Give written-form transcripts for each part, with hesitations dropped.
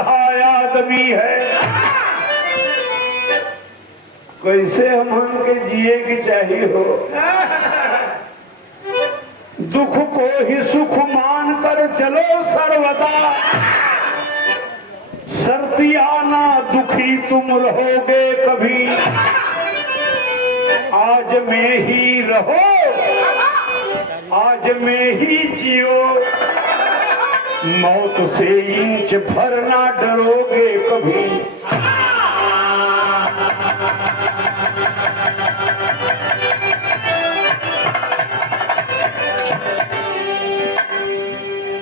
रहा आदमी है। कैसे हम के जिए की चाहिए हो। दुख को ही सुख मान कर चलो सर्वदा, सर्दियाना दुखी तुम रहोगे कभी। आज में ही रहो, आज में ही जियो, मौत से इंच भर ना डरोगे कभी।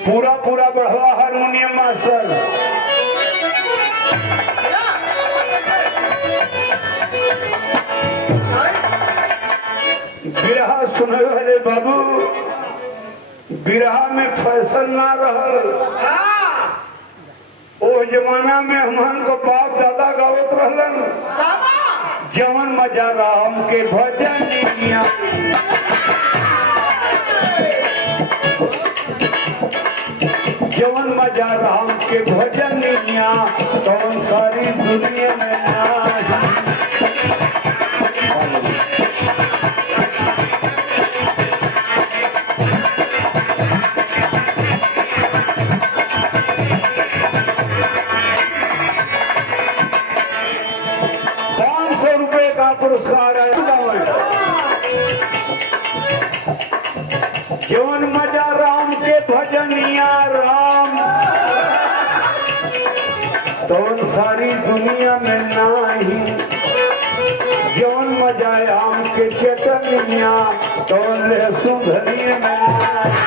पूरा पूरा बढ़वा हारमोनियम मास्टर। बिरहा सुने वाले बाबू, बिरहा में फैशन ना रहल। ओ जमाना में हमन को बाप दादा गावत रहलन, जवन मजा राम के भजनिया। जवन मजा राम के भजनिया, तवन सारी दुनिया में ना। पुरस्कार जवन मजा राम के भजनिया राम, तो सारी दुनिया में नाही। जवन मजा राम के चटनिया, तो सुधनिया में नाही।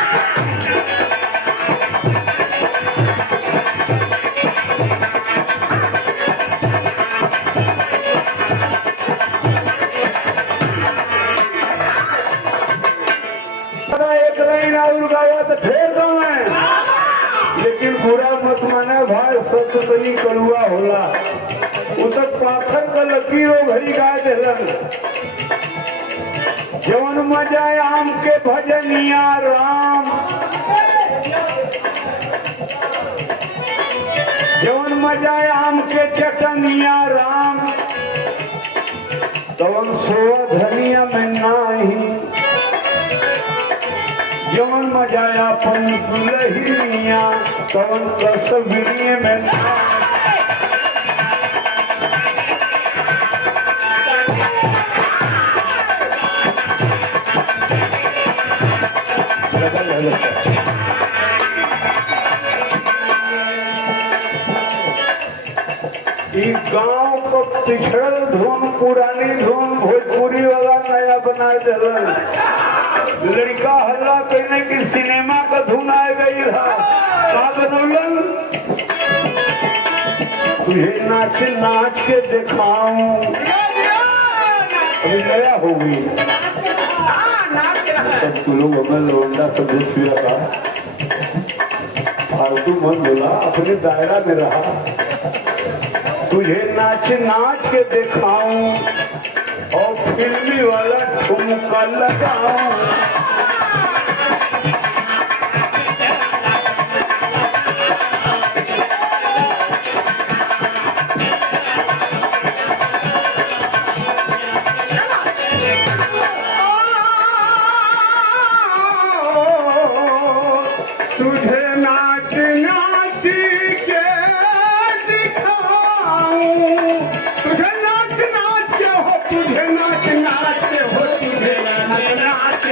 तो फेर दो लेकिन बुरा मत माने भाई, सब तो नहीं करुआ होला। उतर पाथर का लकीरों भरी गाय देलन। जवन मजा आम के भजनिया राम, जवन मजा आम के चटनिया राम, तवन सोवा धनिया में नाही। जवन मजाया अपन दुल्हनिया, तवन तस्वीर में गांव को पिछड़ल धुन, पुरानी धुन भोजपुरी वाला नया बना दिल। लड़का हल्ला कहने की सिनेमा का धुन आ गई था। तुझे नाच नाच के दिखाऊं, अभी नया हो गई। तू लोग हमें लौंडा सब था, फालतू मन बोला, अपने दायरा में रहा। तुझे नाच नाच के दिखाऊं और फिल्मी वाला ठुमका लगाऊं। तुझे नाच नाच के दिखाऊं, तुझे नाच नाच के हो, तुझे नाच नाच के हो, तुझे नाच नाच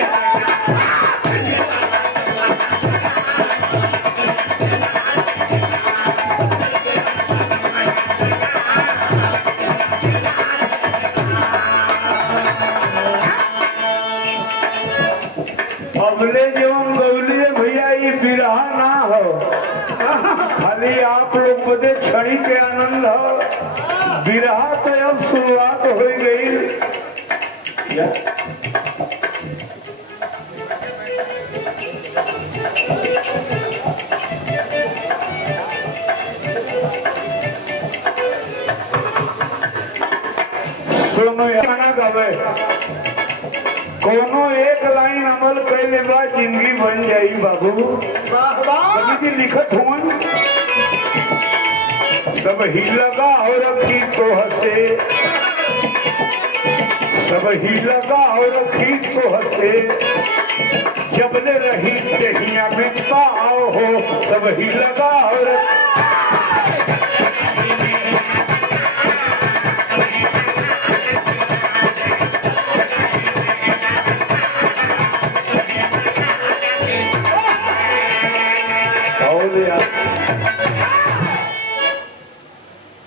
अबले जीवन गौली भैया ये बिरहा ना हो, खाली आप लोग बदे छड़ी के आनंद हो। बिरहा तो अब शुरुआत हो गई। सुनो गाना गावे, कोनो एक लाइन अमल कैले बा जिंदगी बन जाई बाबू। कभी भी लिखत हुआ सब ही लगा और रखी तो हंसे, सब ही लगा और रखी तो हंसे, जब ले रही दहिया में ताव हो, सब ही लगा और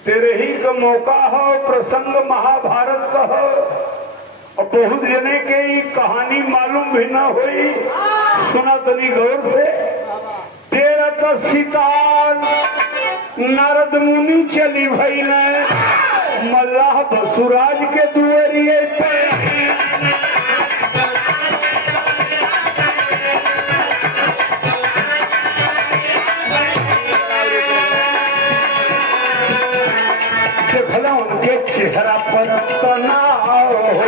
तेरे ही का मौका हो, प्रसंग महाभारत का हो, और बहुत जने के ही कहानी मालूम भी ना हुई, सुना तनी गौर से। तेरा तो सीताल नारद मुनि चली भई ने, मल्लाह बसुराज के दुआरिये पे, देखला उनके चेहरा पर तनाव हो।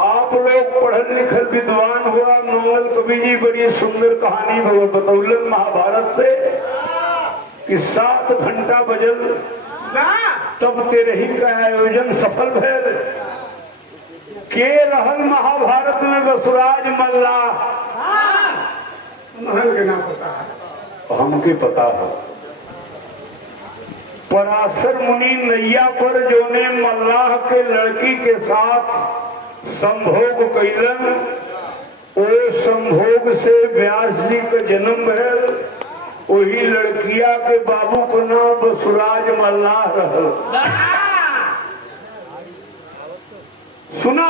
आप लोग पढ़ल लिखल विद्वान हुआ, मंगल कवि जी बड़ी सुंदर कहानी बतौलन महाभारत से कि 7 घंटा बजल तब तेरे ही का आयोजन सफल भैल। के रहल महाभारत में बसुराज मल्लाह, महल के नाम पता है, हमके पता है। पराशर मुनि नैया पर जोने मल्लाह के लड़की के साथ संभोग कैलन, ओ संभोग से व्यास जी का जन्म भैल। वही लड़किया के बाबू का नाम बसुराज मल्लाह रहल। सुना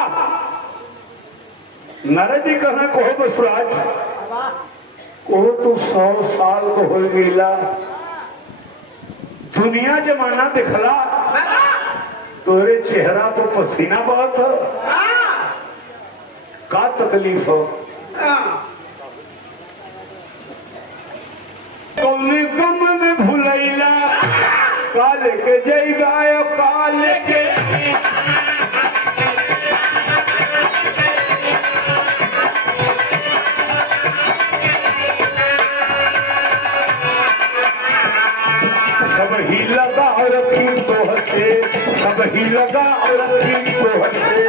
नारद जी कहना कहो बसुराज कहो तू 100 साल को हो गईला, दुनिया जमाना दिखला, तोरे चेहरा तो पसीना बहुत हो, का तकलीफ हो? कौने गम में भुलैला, का लेके जइबा का लेके सब ही लगा और रखी तो हंसे, सब ही लगा और रखी तो हंसे।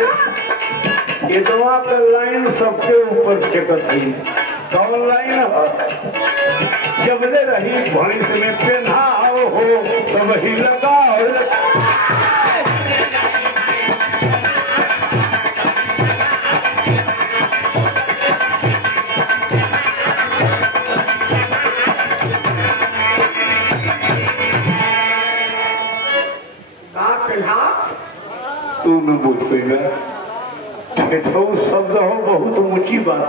ये दवा का लाइन सबके ऊपर फेंकत है, कौन लाइन है? जब ले रही भैंस में पेन्हा हो, सब ही लगा और तू में बोल पेगा शब्द हो, बहुत ऊंची बात।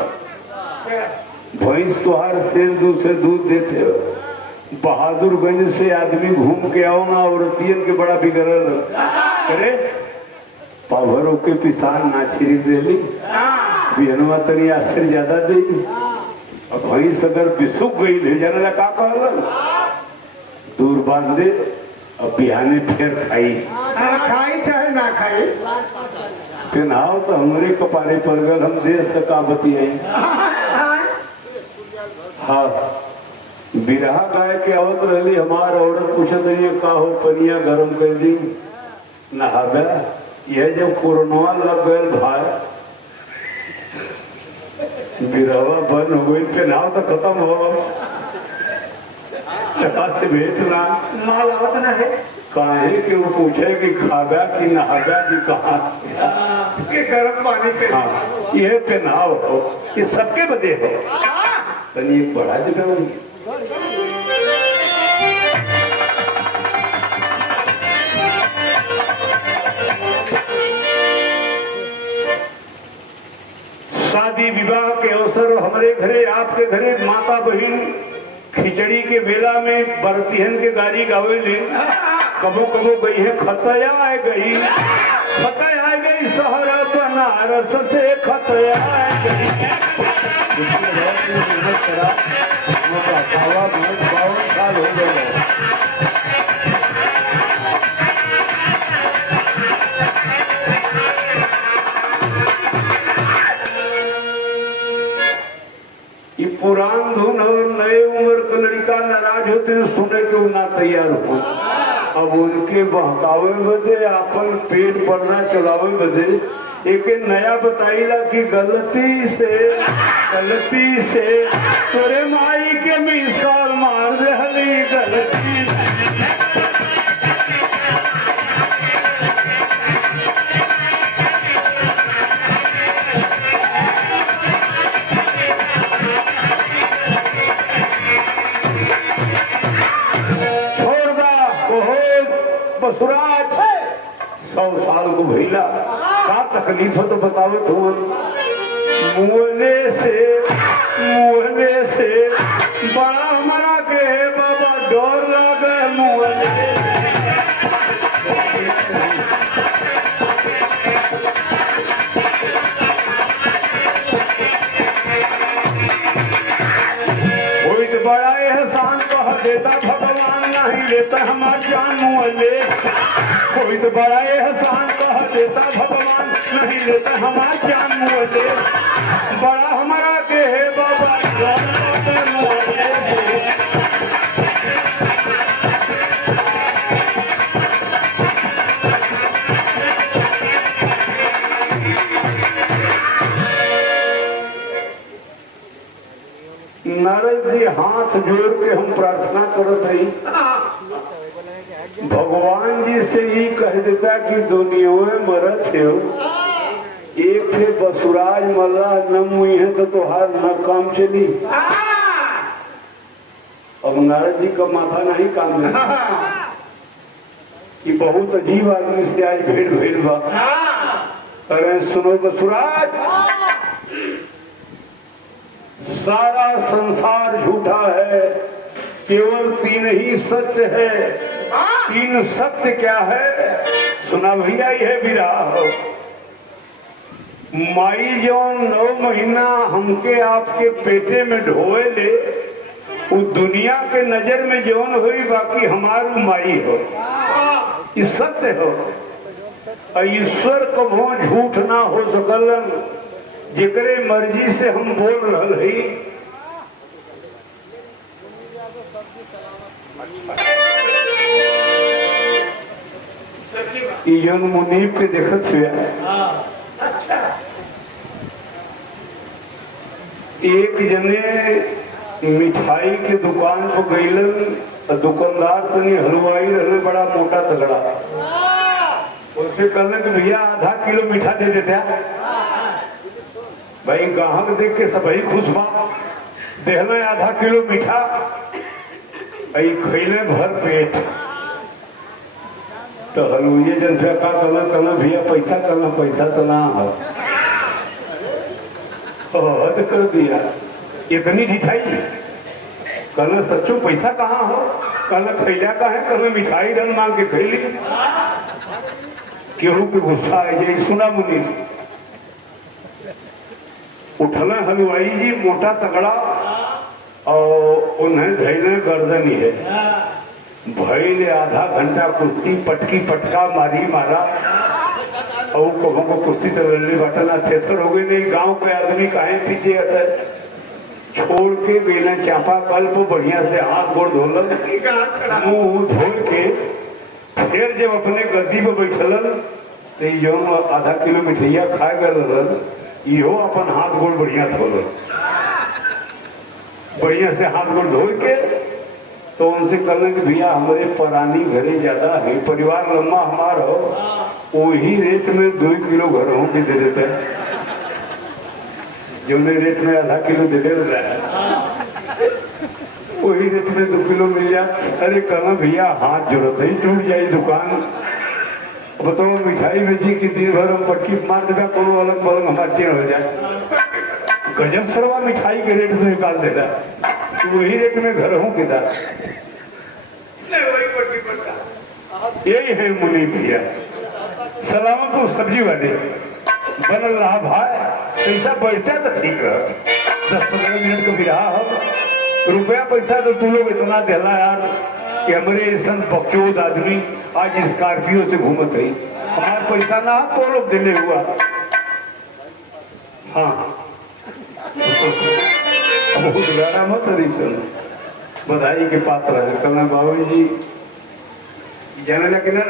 भैंस तुहार शेर दूध से दूध देते हो, बहादुरगंज से आदमी घूम के आओ ना, औरतियन के बड़ा बिगड़ल करे, पाभरों के पिसान ना छिरी देली, बिहनवा तनी आश्चर्य ज्यादा देगी। अब भैंस अगर बिसुक गई ले जाने का कहल, दूर बांध दे, अब बिहाने फिर खाई, खाई चाहे ना खाई, पेनाव तो हमारे कपारे पर गल, हम देश का का बतियाई। हाँ बिरहा गाय के आवत रही, हमार औरत पूछत रही का हो पनिया गरम कर दी नहाबे। यह जब कोरोना लग गए भाई, बिरहवा बंद हो गई, पेनाव तो खत्म हो, टका से भेजना माल आवत ना है, काहे कि वो पूछे कि खाबा कि नहाबा कि कहाँ के गर्म पानी पे। हाँ यह पेनाव हो, ये सबके बदे हो, तनी एक बड़ा जगह बनी। शादी विवाह के अवसर हमारे घरे, आपके घरे माता बहन खिचड़ी के बेला में बरतिहन के गाड़ी गावेली, कबो कबो गई है खतया आ गई, खतया आ गई शहर बनारस से खतया आ गई। साल हो गए। पुरान धुन और नए उम्र लड़का नाराज होते हैं सुने के वो ना तैयार हो। अब उनके बहकावे बदे अपन पेट पड़ना चलावे बदे एक नया बताइला कि गलती से तोरे माई के मिसाल मार रहली गलती से। बसुराज 100 साल को भैला का तकलीफ हो तो बताओ तुम। मुँहने से बड़ा हमारा के बाबा डर लगे मुँहने कोई तो बड़ा एहसान कह देता भगवान नहीं लेता हमार जान मुँहने। कोई तो बड़ा एहसान कह देता भगवान नहीं लेता हमारा जान मुँहने। बड़ा हमारा के है बाबा नारद जी हाथ जोड़ के हम प्रार्थना करत हई भगवान जी से ही कह देता कि दुनिया में मरत हो एक थे बसुराज मल्ला न मुई है तो तुहार न काम चली। अब नारद जी का माथा नहीं काम देता कि बहुत अजीब आदमी से आज भेंट भइल बा। अरे सुनो बसुराज सारा संसार झूठा है केवल 3 ही सत्य है। 3 सत्य क्या है सुना भैया ये विराह माई जो 9 महीना हमके आपके पेटे में ढोए ले वो दुनिया के नजर में जौन हुई बाकी हमारू माई हो इस सत्य हो। ईश्वर कभो झूठ ना हो सकलन जेकरे मर्जी से हम बोल रहे हई। जौन मुनीब के देखत हुआ एक जने मिठाई के दुकान पर गईलन दुकानदार तनी हलवाई रहे बड़ा मोटा तगड़ा उससे कहने कि भैया आधा किलो मीठा दे देते भाई ग्राहक देख के सब ही खुश बा देहले आधा किलो मीठा खैले भर पेट। तो हलुए जन से का कहना भैया पैसा तो ना हद कर दिया इतनी मिठाई कहना सच्चो पैसा कहाँ हो कहना खैला का है कहना मिठाई रंग मांग के खैली केहू के गुस्सा आ जाए। सुना मुनि उठना हलवाई जी मोटा तगड़ा और उन्हें धैले गर्दनी है भैले आधा घंटा कुश्ती पटकी पटका मारी मारा और कहों को कुश्ती तो लड़ने बाटना थेतर हो गई नहीं। गांव के आदमी काहे पीछे आता छोड़ के बेला चापा कल को बढ़िया से हाथ गोड़ धोलन मुंह धो के फिर जब अपने गद्दी पे बैठलन तो जो आधा किलो मिठैया खा गल इहो अपन हाथ गोड़ बढ़िया धोलन बढ़िया से हाथ गोड़ धो के तो उनसे कहने कि भैया हमारे परानी घरे ज्यादा है परिवार लम्बा हमारा हो वही रेट में 2 किलो घरों के दे देते हैं जो रेट में आधा किलो दे देता है वही रेट में 2 किलो मिल जाए। अरे कहना भैया हाथ जरूरत नहीं टूट जाए दुकान बताओ मिठाई बेची कि दिन भर हम पटकी मार देगा कोनो अलग बलंग हमारे चेन हो जाए गजब सरवा मिठाई के रेट से निकाल देगा वही रेट में घर हूँ किता यही है मुनि भैया सलामत तो सब्जी वाले बनल रहा भाई पैसा बैठा तो ठीक रहा 10-15 मिनट का विराह हो रुपया पैसा तो तू लोग इतना दिला यार कि हमारे ऐसा बकचोद आदमी आज स्कॉर्पियो से घूमत है हमारा पैसा ना तो लोग दिले हुआ। हाँ बहुत गाना मत बधाई के पात्र है। कहना बाबू जी जाने लगे ना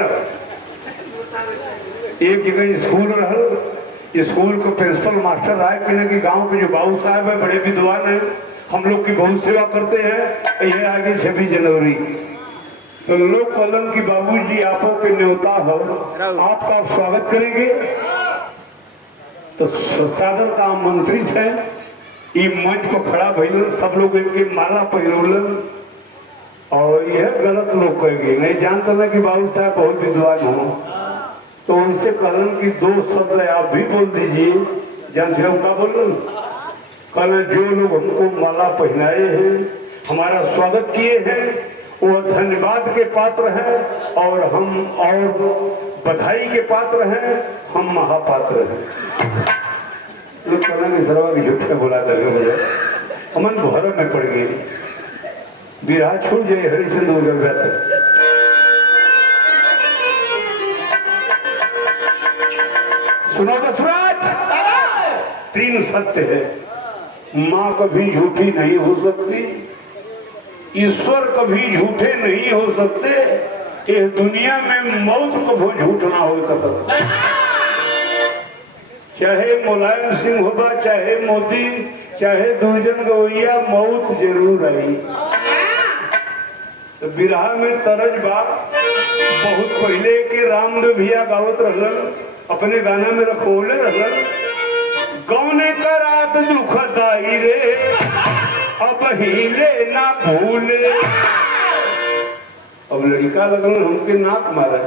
एक जगह स्कूल रहा, स्कूल को प्रिंसिपल मास्टर आए कहने कि गांव के जो बाबू साहब है बड़े विद्वान है, हम लोग की बहुत सेवा करते हैं, ये आगे 26 जनवरी तो लोग कलम की बाबूजी आपो के न्योता हो, आपका स्वागत करेंगे। तो सादर का मंत्री थे, ये मंच को खड़ा भइलन, सब लोग इनके माला पहिरौलन और यह गलत लोग कहेंगे नहीं जानते ना कि बाबू साहब बहुत विद्वान हो, तो उनसे कहलन कि 2 शब्द आप भी बोल दीजिए। जानते हो क्या बोलन? कहना जो लोग हमको माला पहनाए हैं, हमारा स्वागत किए हैं, वो धन्यवाद के पात्र हैं और हम और बधाई के पात्र हैं, हम महापात्र हैं। लोग कहना सरवा की झूठे बोला करके बोले अमन भरम में पड़ गई, विराह छूट जाए हरिश्चंद्र उजल जाते। सुनो बसराज, 3 सत्य है, माँ कभी झूठी नहीं हो सकती, ईश्वर कभी झूठे नहीं हो सकते, इस दुनिया में मौत कभी झूठ ना हो सकता। चाहे मुलायम सिंह होगा, चाहे मोदी, चाहे दुर्जन गवैया, मौत जरूर आई। तो बिरहा में तरज बात बहुत पहले के रामदेव भैया गावत रहलन, अपने गाना में रखोले रहलन, गौने का रात दुखदाई रे अब हिले ना भूले। अब लड़का लगन हमके नाक मारा,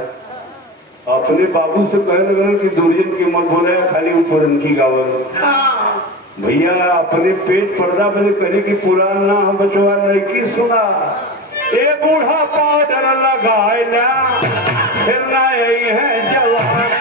अपने बाबू से कह लगन कि दुर्जन के मत बोले, खाली ऊपर की गावल। भैया अपने पेट पर्दा में करे कि पुराना बचवा नहीं की सुना, ए बूढ़ा पाउडर लगाए ना फिर ना यही है जवान।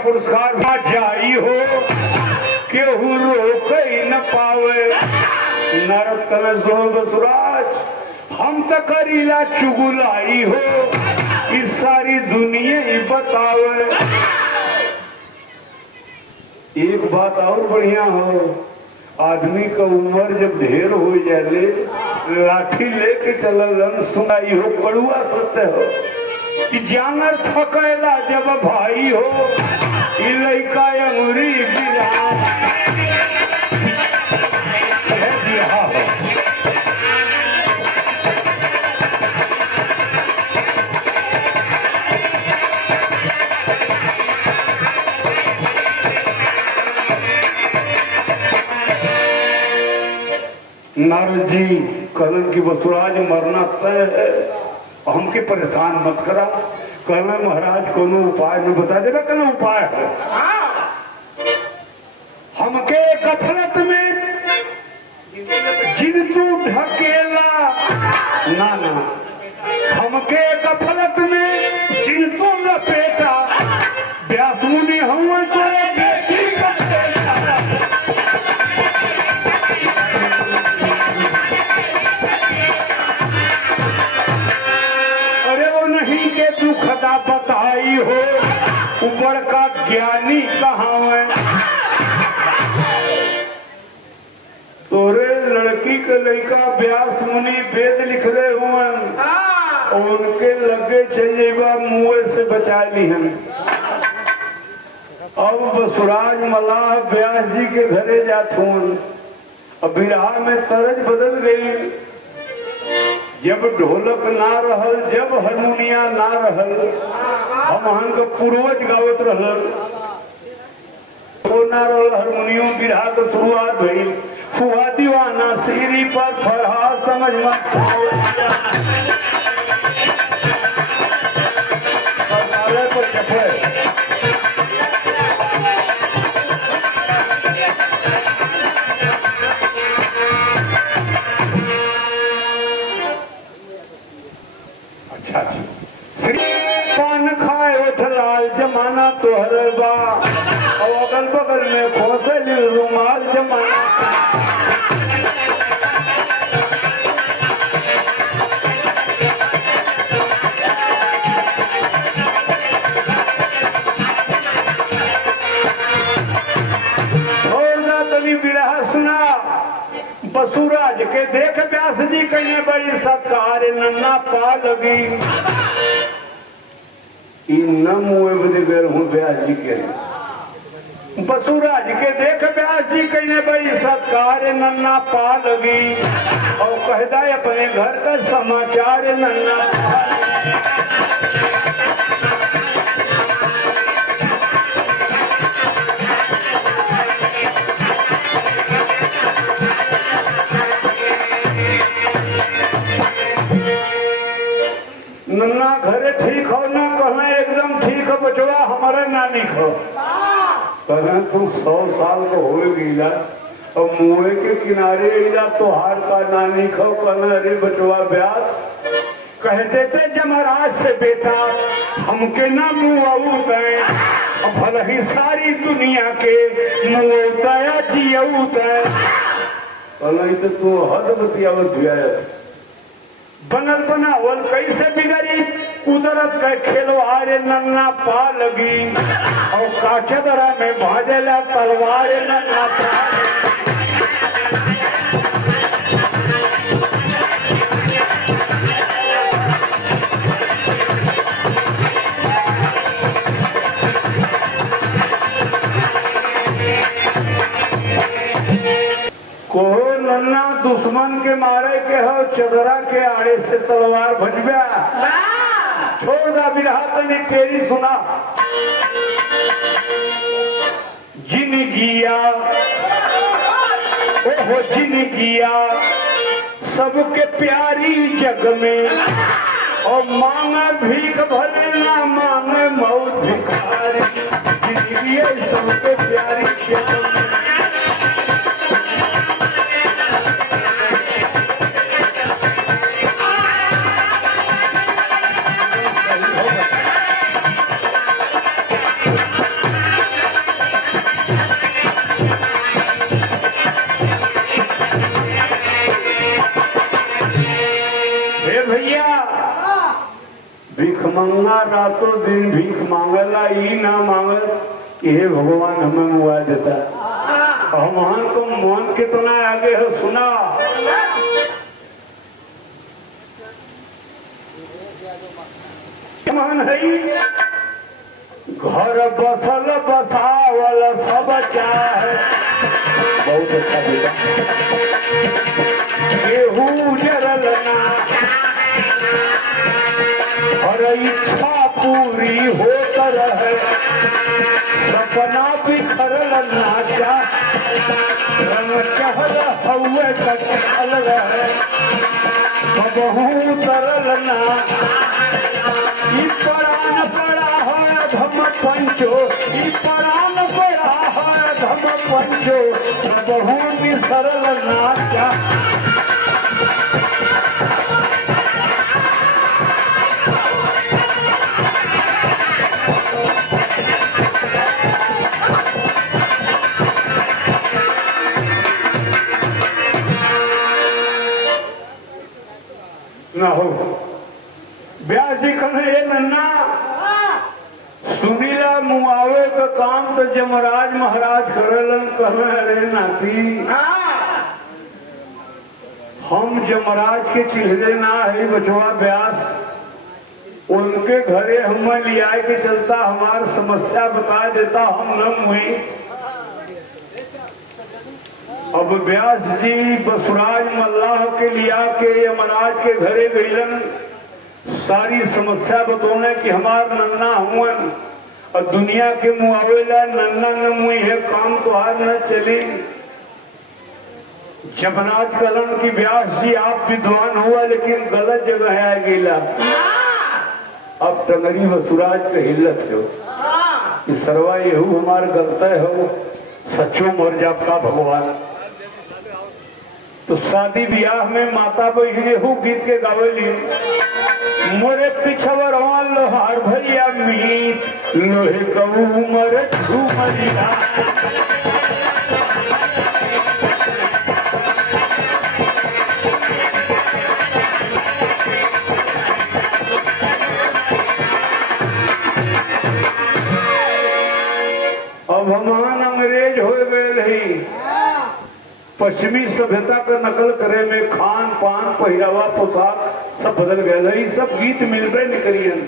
पुरस्कार जाई हो केहू रोक न पावे, नरक तन बसुराज हम तो करीला चुगुलाई हो, इस सारी दुनिया ही बतावे। एक बात और बढ़िया हो, आदमी का उम्र जब ढेर हो जाए लाठी लेके चलल, सुनाई हो कड़ुआ सत्य हो कि जानर थकेला जब भाई हो, लड़का अंगुरी बिहा हो। नारद जी कलन की बसुराज मरना तय है, हमके परेशान मत करा। कहना महाराज कोनो उपाय में बता देगा, कहना उपाय है। हमके गफलत में जिनसू ढकेला ना ना, हमके गफलत में जिनसू लपेटा, व्यास मुनि हम बेटी का दुखदा बताई हो, ऊपर का ज्ञानी कहाँ है। तोरे लड़की के लड़का व्यास मुनि वेद लिख रहे हुए, उनके लगे चाहिए मुँह से बचा ली हम। अब बसुराज मल्लाह व्यास जी के घरे जाथून, अब बिरहा में तरज बदल गई। जब ढोलक ना रहल, जब हारमोनिया ना रहल, हम का पूर्वज गावत रहल, तो ना रहल हारमोनियम, बिरहा के शुरुआत भइल। हुआ दीवाना सीरी पर फरहा समझ मत पर चपे। पान खाए उठ लाल जमाना तोहर बा, और अगल बगल में खोसल रुमाल जमाना। सत्कारे नन्ना पा लगी ई न मुए बदे गए हूँ ब्यास जी के बसुराज के देख व्यास जी कहने भाई सत्कार नन्ना पा लगी और कहदा अपने घर का समाचार नन्ना नन्ना घरे ठीक हो ना कहना एकदम ठीक हो बचवा हमारा नानी खो कहना तू 100 साल को हो गईला और मुँह के किनारे गईला तो हार का नानी खो कहना अरे बचवा व्यास कह देते जमराज से बेटा हमके ना मुँह है भले ही सारी दुनिया के मुँह या जियऊत है कहना तो तू हद बतियावत दिया बनल बनावल कैसे बिगड़ी कुदरत के खेलवार नन्ना पा लगी और काचदरा में भाजला तलवार नन्ना पा को नन्ना दुश्मन के मारे के हो चदरा के आड़े से तलवार भजबा छोड़ दा बिरहा तनी तेरी सुना जिन गिया ओहो जिन गिया सबके प्यारी जग में और मांगे भीख भले ना मांगे मौत भिखारी जिंदगी सबके प्यारी जग में भीख मंगा रातों दिन भीख मांगला ई ना मांगल ये भगवान हमें मुआ देता हम को मन कितना आगे हो सुना मन है घर बसल बसावल सब चाहे बहुत अच्छा बेटा केहू जरल ना और इच्छा पूरी होकर है सपना बिखरल नाचा रंग चहल हवे कचल रहे बहू तरल ना ई परान पड़ा है धम पंचो ई परान पड़ा है धम पंचो बहू बिसरल नाचा ना हो व्यास जी कहे ये नन्ना सुनीला मुआवे का काम तो जमराज महाराज करलन कहे अरे नाती हम जमराज के चिल्हरे ना है बचवा व्यास उनके घरे हम लिया के चलता हमार समस्या बता देता हम न हुई अब व्यास जी बसुराज मल्लाह के लिया के यमराज के घरे गईलन सारी समस्या बतौने कि हमार नन्ना हुआ और दुनिया के मुआवेला नन्ना न मुई है काम तो हार न चली जमराज कलन की व्यास जी आप विद्वान हुआ लेकिन गलत जगह आ गईला अब टंगरी बसुराज के हिल्लत हो कि सरवा यहू हमार गलत हो सचो मर जाप का भगवान तो शादी ब्याह में माता बहने हो गीत के गावेली मोरे पिछवर लोहार भैया मीत लोहे गऊ मर झूमरिया अब हमान अंग्रेज हो गए रही पश्चिमी सभ्यता का नकल करे में खान पान पहिरावा पोशाक सब बदल गया। ये सब गीत मिलबे नहीं करियन।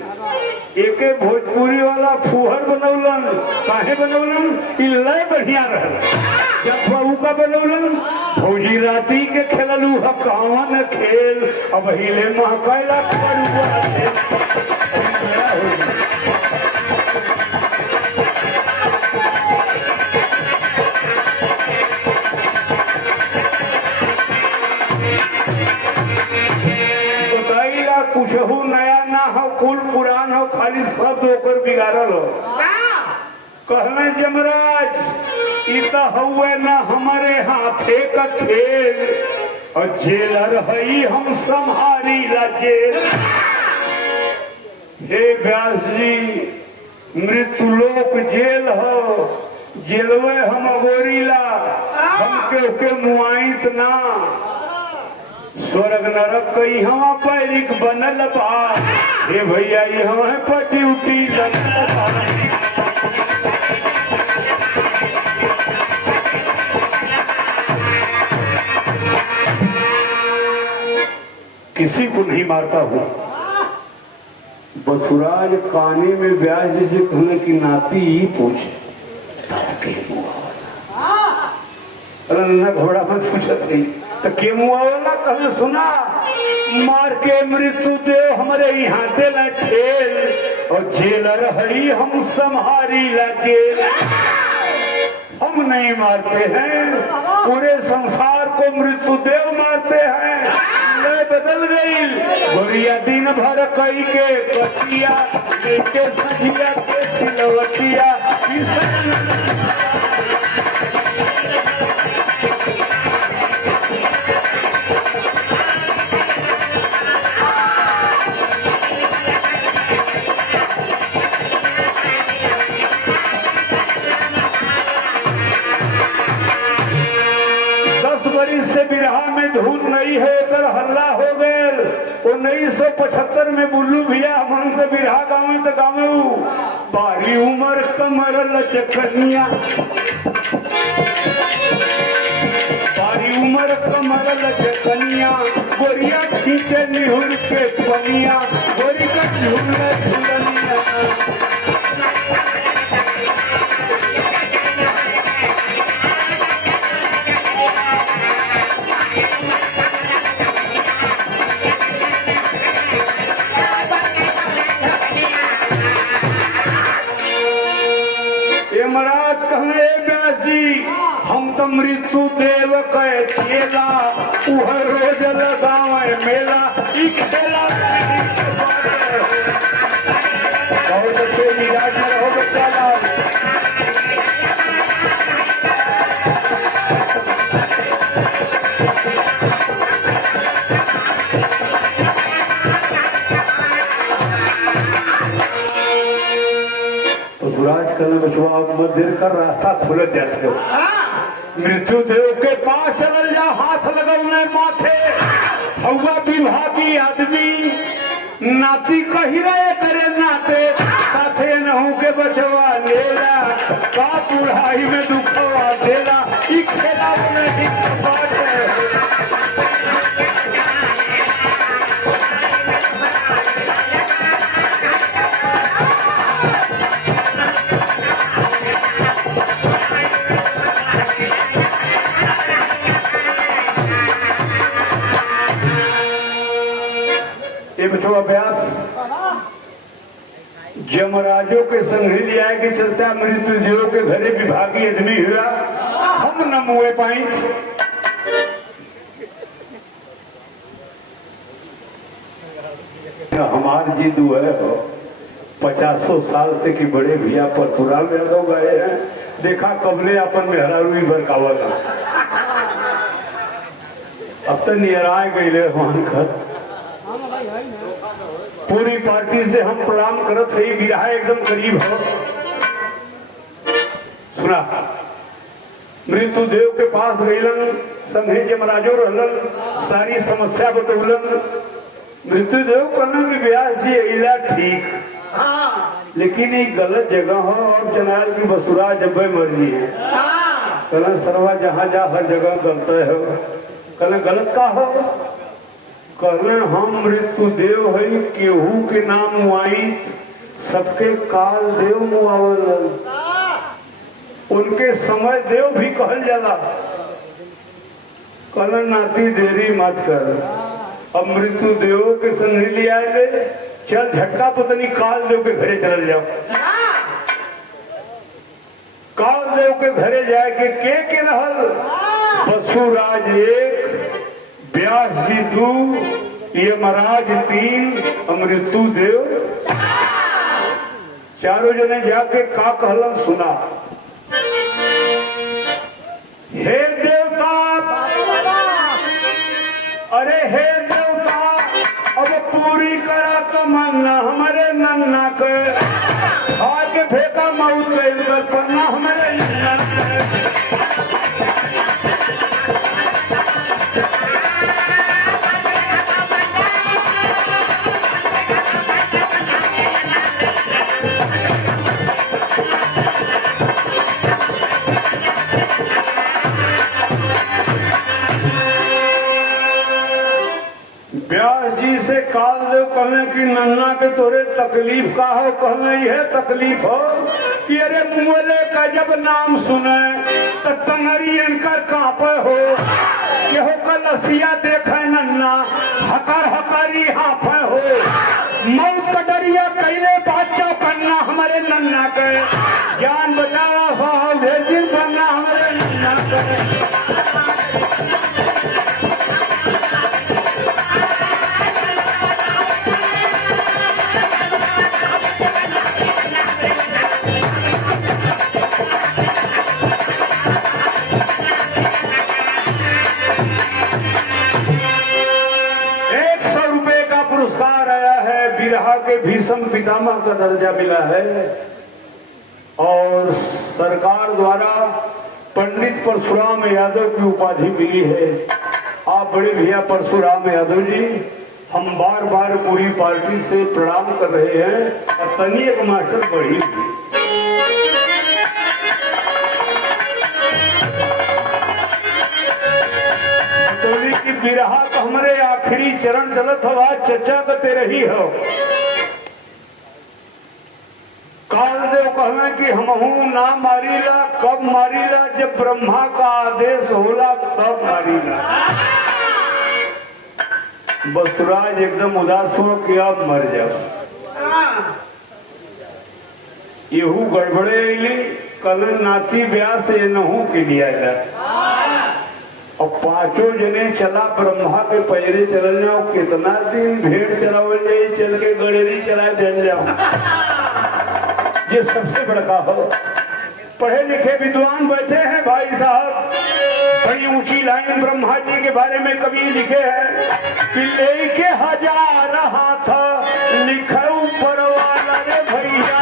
एके भोजपुरी वाला फुहर बनौलन, काहे बनौलन? ई लय बढ़िया रहल। जब बाबू का बनौलन भौजी राती के खेललू ह कावन खेल, अब हिले महकैला करुआ खेल। कुछहू नया ना हो, कुल पुरान हो, खाली शब्द होकर बिगाड़ल हो। कहले जमराज ई तो हुए ना हमारे हाथे का खेल, और जेलर हई हम संहारी ला जेल। हे व्यास जी, मृत्युलोक जेल हो, जेलवे हम अगोरीला, हमके उके मुआइत ना। स्वर्ग नरक कई हवा पैरिक बनल बा, हे भैया ये हवा पटी उठी लगल बा। किसी को नहीं मारता हूँ। बसुराज काने में व्यास जी से कहने की नाती ही पूछे घोड़ा मत पूछत नहीं तो के मुआवला कल सुना, मार के मृत्यु देव हमारे यहाँ दे न ठेल, और जेलर हरी हम संहारी लगे। हम नहीं मारते हैं, पूरे संसार को मृत्यु देव मारते हैं। लय बदल गई, गोरिया दिन भर कई के कटिया, के सजिया के सिलवटिया। से बिरहा में धूल नहीं है, कर हल्ला हो गए। 1975 में बुल्लू भैया मन से बिरहा गावे तो गावे बारी उमर कमर लचकनिया, बारी उमर कमर लचकनिया, गोरिया खींचे निहुर के पनिया, गोरी का झूला झूलनिया। महाराज कहने व्यास जी, हम तो मृत्यु देव के चेला, उहर रोज लगावे मेला। ई खेला बहुत अच्छे मिजाज में रहो बच्चा लाल। सूरज कल बचवा मत देर कर रास्ता खुल जाते हो। मृत्यु देव के पास चल जा, हाथ लगौने माथे। हवा विभागी आदमी नाती कही रहे करे नाते, साथे नहू के बचवा लेला, का बुढ़ाई में दुखवा देला। ई खेला नहीं बात है। बचो अभ्यास जमराजों के संग लिया के चलता मृत्यु देव के घरे विभागी आदमी हुआ, हम न मुए पाई। हमार जी दो है 50 साल से कि बड़े भैया परशुराम यादव गए हैं, देखा कबले अपन में हरारूई बरकावला। अब तो नियराए गई वहां कर पूरी पार्टी से हम प्रणाम करत रही। बिरहा एकदम करीब हो। सुना मृत्यु देव के पास गईलन, संघे जमराजो रहलन, सारी समस्या बतौलन। मृत्यु देव कहना कि व्यास जी अला ठीक, लेकिन ये गलत जगह हो और जनाल की बसुरा जब मर्जी है। कहना सरवा जहाँ जा हर जगह गलत हो। कहना गलत का हो? कहना हम मृत्यु देव है, केहू के नाम मुआई सबके काल देव मुआवल, उनके समय देव भी कहल जाला। कहना नाती देरी मत कर, अब मृत्यु देव के संग ले आए, चल झटका पतनी काल देव के घरे चल जाओ। काल देव के घरे जाए के रहल? बसुराज 1, व्यास जी 2, यमराज 3, मृत्यु देव। चारों जने जाके का कहलन सुना। हे देवता, अरे हे देवता, अब पूरी करा तमन्ना हमारे नन्ना के, आके फेंका मऊत के पन्ना हमारे नन्ना के। व्यास जी से काल देव कहने की नन्ना के तोरे तकलीफ का हो? कहने यह तकलीफ हो कि अरे मुले का जब नाम सुने तो तंगरी इनका कांपे हो, केहू का लसिया देखे नन्ना हकार हकारी हाफे हो, मौत का डरिया कैले बादशाह करना हमारे नन्ना के, जान बचावा साहब भेजिन बनना हमारे नन्ना के। पुरस्कार आया है, बिरहा के भीषम पितामह का दर्जा मिला है और सरकार द्वारा पंडित परशुराम यादव की उपाधि मिली है। आप बड़े भैया परशुराम यादव जी, हम बार बार पूरी पार्टी से प्रणाम कर रहे हैं और तनी एक मास्टर बढ़ी हुई। की बिरहा तो हमारे आखिरी चरण चलत हवा, चर्चा करते रही हो। काल देव कहना कि हमहू ना मारीला, कब मारीला? जब ब्रह्मा का आदेश होला तब मारीला। बसुराज एकदम उदास हो कि अब मर जाओ। यहू गड़बड़े कल नाती व्यास ये नहू के लिया जाए और पांचों जने चला ब्रह्मा के पैरे चल जाओ। कितना दिन भेड़ चलावल जाए, चल के गड़ेरी चलाए दे जाओ। ये सबसे बड़का हो। पढ़े लिखे विद्वान बैठे हैं भाई साहब, बड़ी ऊंची लाइन ब्रह्मा जी के बारे में कवि लिखे हैं कि लेके हजार हाथ लिखे ऊपर वाला रे भैया,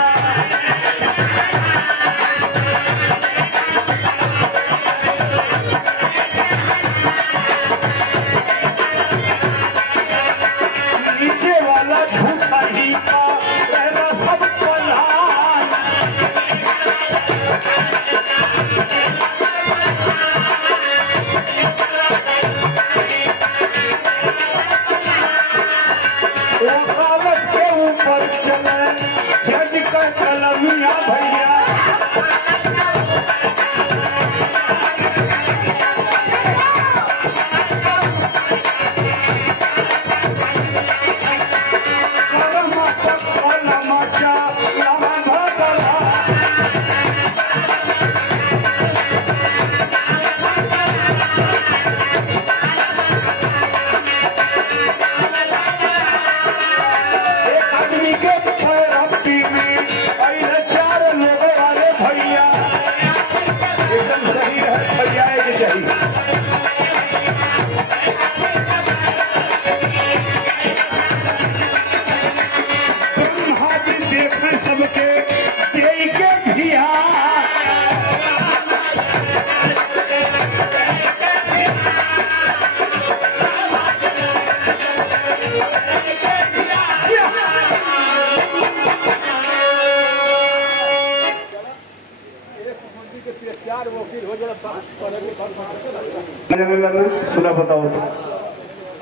सुना बताओ तो।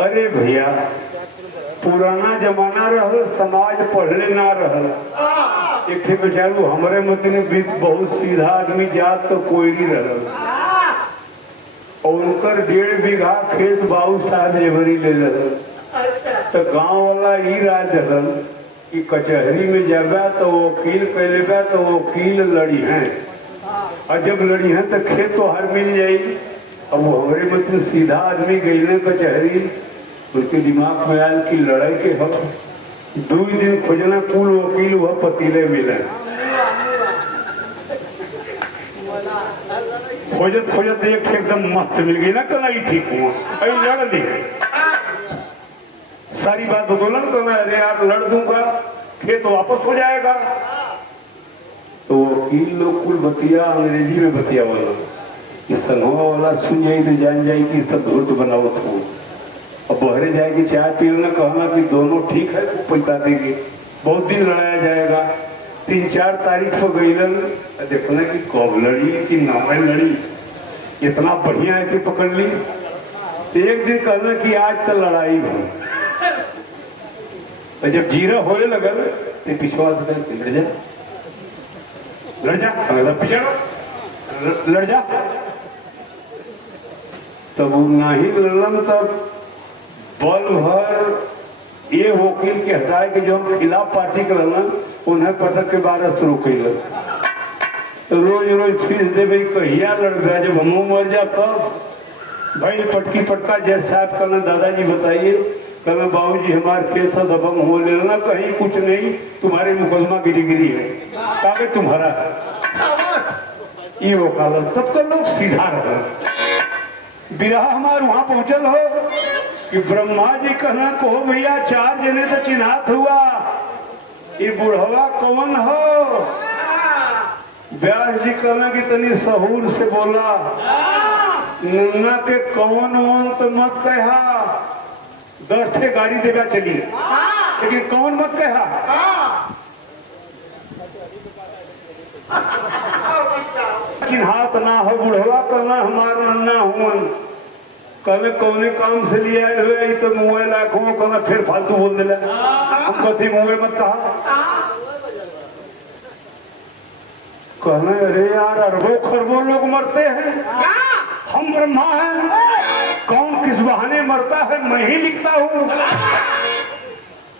अरे भैया पुराना जमाना रहल, समाज पढ़ले ना रहल। एक थे बेचारू हमारे मत में बहुत सीधा आदमी जात तो कोई नहीं रहल, और उनकर 1.5 बीघा खेत बाबू साहब जेवरी ले रहल। तो गांव वाला ही राज रहल कि कचहरी में जाबा तो वकील कह लेबा तो वकील लड़ी हैं, और जब लड़ी हैं तो खेत तो हर मिल जाई। अब वो हमारे मतलब सीधा आदमी गई कचहरी, उनके दिमाग में आयल कि लड़ाई के हक 2 दिन खोजना कुल वकील हुआ पतीले मिले। खोजत खोजत एक एकदम मस्त मिल गई ना, कल ठीक हुआ अरे लड़ दी सारी बात बदोलन करना। अरे यार लड़ दूंगा खेत वापस हो जाएगा। तो वकील लोग कुल बतिया अंग्रेजी में बतिया वाला कि संघवा वाला सुन जाई तो जान जाए कि सब धूर्त बनाओ थो। अब बहरे जाएगी चाय पीने कहना कि दोनों ठीक है तो पैसा देंगे, बहुत दिन लड़ाया जाएगा। 3-4 तारीख को गई देखना कि कब लड़ी कि नामे लड़ी, इतना बढ़िया है कि पकड़ ली। एक दिन कहना कि आज तो लड़ाई हुई, तो जब जीरा होए लगल तो पिछवा से लड़ जा लड़ जा पिछड़ो लड़ जा। तब नहीं लड़म तब बल भर ये वकील के हटाए के जो हम खिलाफ पार्टी के लड़न उन्हें पटक के 12 शुरू कैल। तो रोज रोज फीस दे भाई कहिया लड़ गया, जब हम मर जा तब भाई पटकी पटका जैसे साहब कहना दादाजी बताइए, कहना बाबू जी हमारे खेत था दबंग हो लेना, कहीं कुछ नहीं तुम्हारे मुकदमा गिरी है, कागज तुम्हारा ये वकालत। तब तो लोग सीधा रहे। बिरहा हमारे वहां पहुंचल हो कि ब्रह्मा जी कहना कहो भैया 4 जने तो चिन्हात हुआ, ये बुढ़वा कौन हो। व्यास जी कहना कि तनी सहूर से बोला, नन्ना के कौन वोन तो मत कहा, 10 ठे गाड़ी देगा चली, लेकिन कौन मत कहा। चिन्हात ना हो बुढ़वा कहना हमार नन्ना हुन, कहने कौने काम से लिया हुए तो मुँह लाखों कहना फिर फालतू बोल दिला, हम कथी मुँह मत कहा। कहना अरे यार अरबों खरबों लोग मरते हैं, हम ब्रह्मा हैं, कौन किस बहाने मरता है मैं ही लिखता हूँ।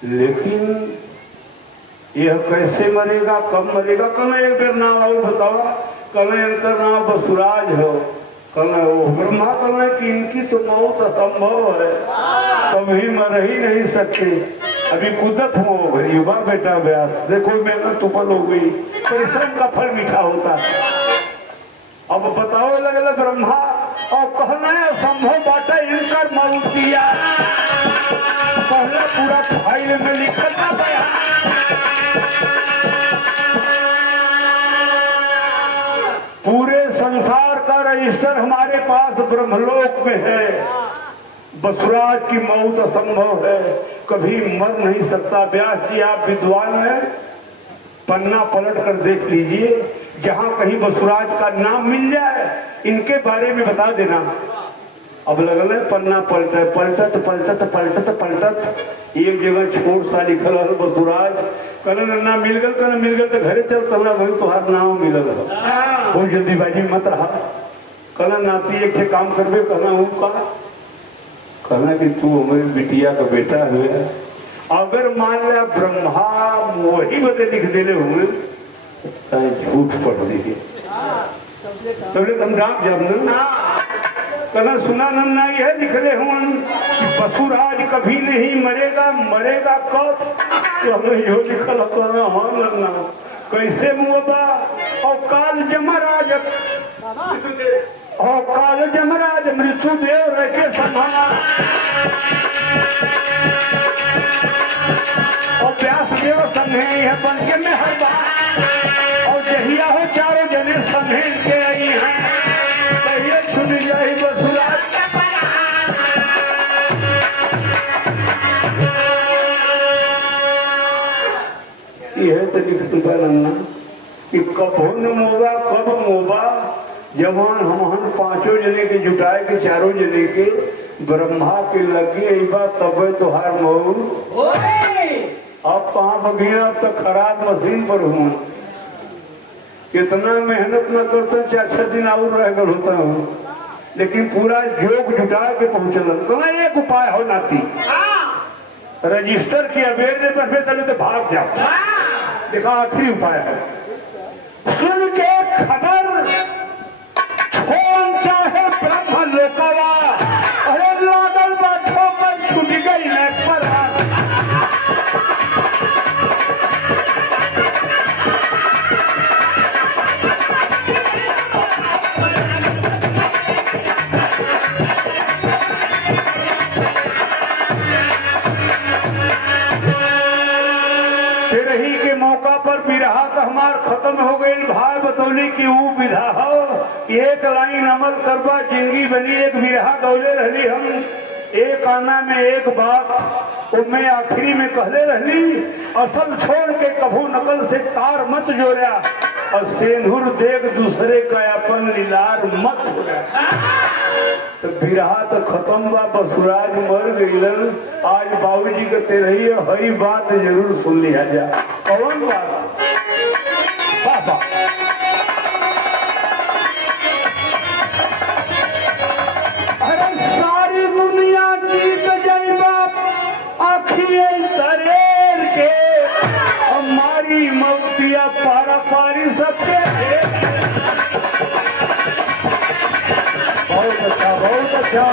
लेकिन यह कैसे मरेगा कब मरेगा। कहना एक बेर नाम और बताओ। कहना इनका नाम बसुराज हो। कहना वो ब्रह्मा कहना कि इनकी तो मौत असंभव है, कभी मर ही नहीं सकते। अभी कुदरत हो युवा बेटा व्यास, देखो मेहनत सफल हो गई, परिश्रम का फल मीठा होता है। अब बताओ लगल ब्रह्मा और कहना असंभव बात है इनका मौत किया। पहले पूरा फाइल में लिखना गया। पूरे संसार का रजिस्टर हमारे पास ब्रह्मलोक में है। बसुराज की मौत असंभव है, कभी मर नहीं सकता। व्यास जी आप विद्वान हैं, पन्ना पलट कर देख लीजिए, जहां कहीं बसुराज का नाम मिल जाए इनके बारे में बता देना। अब लगल है पन्ना पलटत पलटत पलटत पलटत पलटत एक जगह छोट सा लिखल है बसुराज। कल ना मिल गल, कल मिल गल तो घरे चल, कल भाई तुम्हार नाम मिलल हो, बहुत जल्दीबाजी मत रहा। कल नाती एक काम करबे, कहना हूँ का कहना कि तू हमारी बिटिया का बेटा हुए। अगर मान लिया ब्रह्मा वही बदे लिख देने होंगे तो झूठ पढ़ दीजिए, तबले तुम राम जब कहना सुना नन्ना यह लिखले हुआ कि बसुराज कभी नहीं मरेगा, मरेगा कब। तो हमें यो लिखल कहना हाँ नन्ना कैसे मुआ। और काल जमराज और काल जमराज मृत्यु देव रखे संभाला। और व्यास देव संघे है बन के में हर बार। और जहिया हो चारों जने संघे के आई हैं, कहिए सुन जाई बसुराज। यह तो लिख नन्ना कि कब न मोबा कब मोबा जवान हम पांचों जने के जुटाए के चारों जने के ब्रह्मा के लगी यही बात तब तुहार मऊ अब कहाँ बगिया अब तो खराब मशीन पर हूँ कितना मेहनत न करता 4-6 दिन और रह गल होता हूँ लेकिन पूरा जोग जुटा के पहुंचल तो एक उपाय हो नाती रजिस्टर किया बेर ने पर तभी तो भाग जाओ देखा आखिरी उपाय है सुन के खबर कौन चाहे ब्रह्म लोकवा अरे लागल बाठों पर छूट गई न पर रही के मौका पर बिरहा तो हमार खत्म हो गई भाई बतौली की वो विधा हो एक लाइन अमल करवा जिंदगी बनी एक बिरहा गौले रहली हम एक आना में एक बात उनमें आखिरी में कहले रहली असल छोड़ के कभू नकल से तार मत जोड़ा और सेंधुर देख दूसरे का अपन लीलार मत जोड़ा तो बिरहा तो खत्म बा बसुराज मर गईलन आज बाबूजी के तेरही हई बात जरूर सुन लिया जा कौन बात बाबा अरे सारी दुनिया जीत जाइबा आखिए तरेर के हमारी मौतिया पारा पारी सबके बहुत अच्छा बहुत अच्छा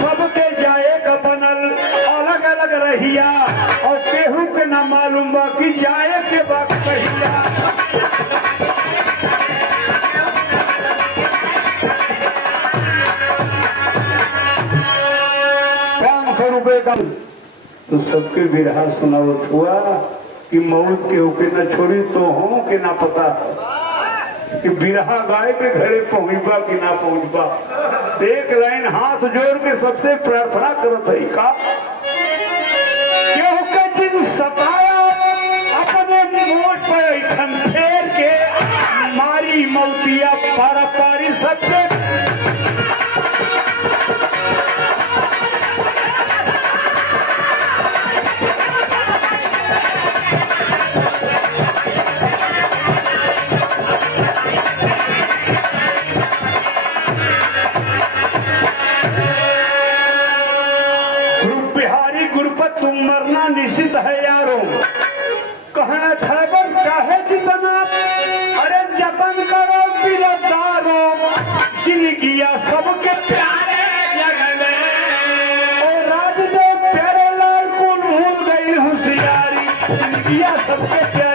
सबके जाए का बनल अलग अलग रहिया और केहू के ना मालूम बा कि जाए के बात कहिया 500 रुपए का तो सबके बिरहा सुनावत हुआ कि मौत के होके न छोड़ी तो हो के ना पता कि बिरहा गाय के घरे पहुंचबा कि ना पहुंचबा एक लाइन हाथ जोड़ के सबसे प्रार्थना करत है का केहू के जिन सताया अपने मोट पर ऐठन फेर के मारी मौतिया पारा पारी सबके तुम मरना निश्चित है यारो कहना छबर चाहे जितना अरे जतन करो बिरदारो जिंदगिया सबके प्यारे जगले और राजदेव प्यारे लाल को भूल गई होशियारी जिंदगिया सबके प्यारे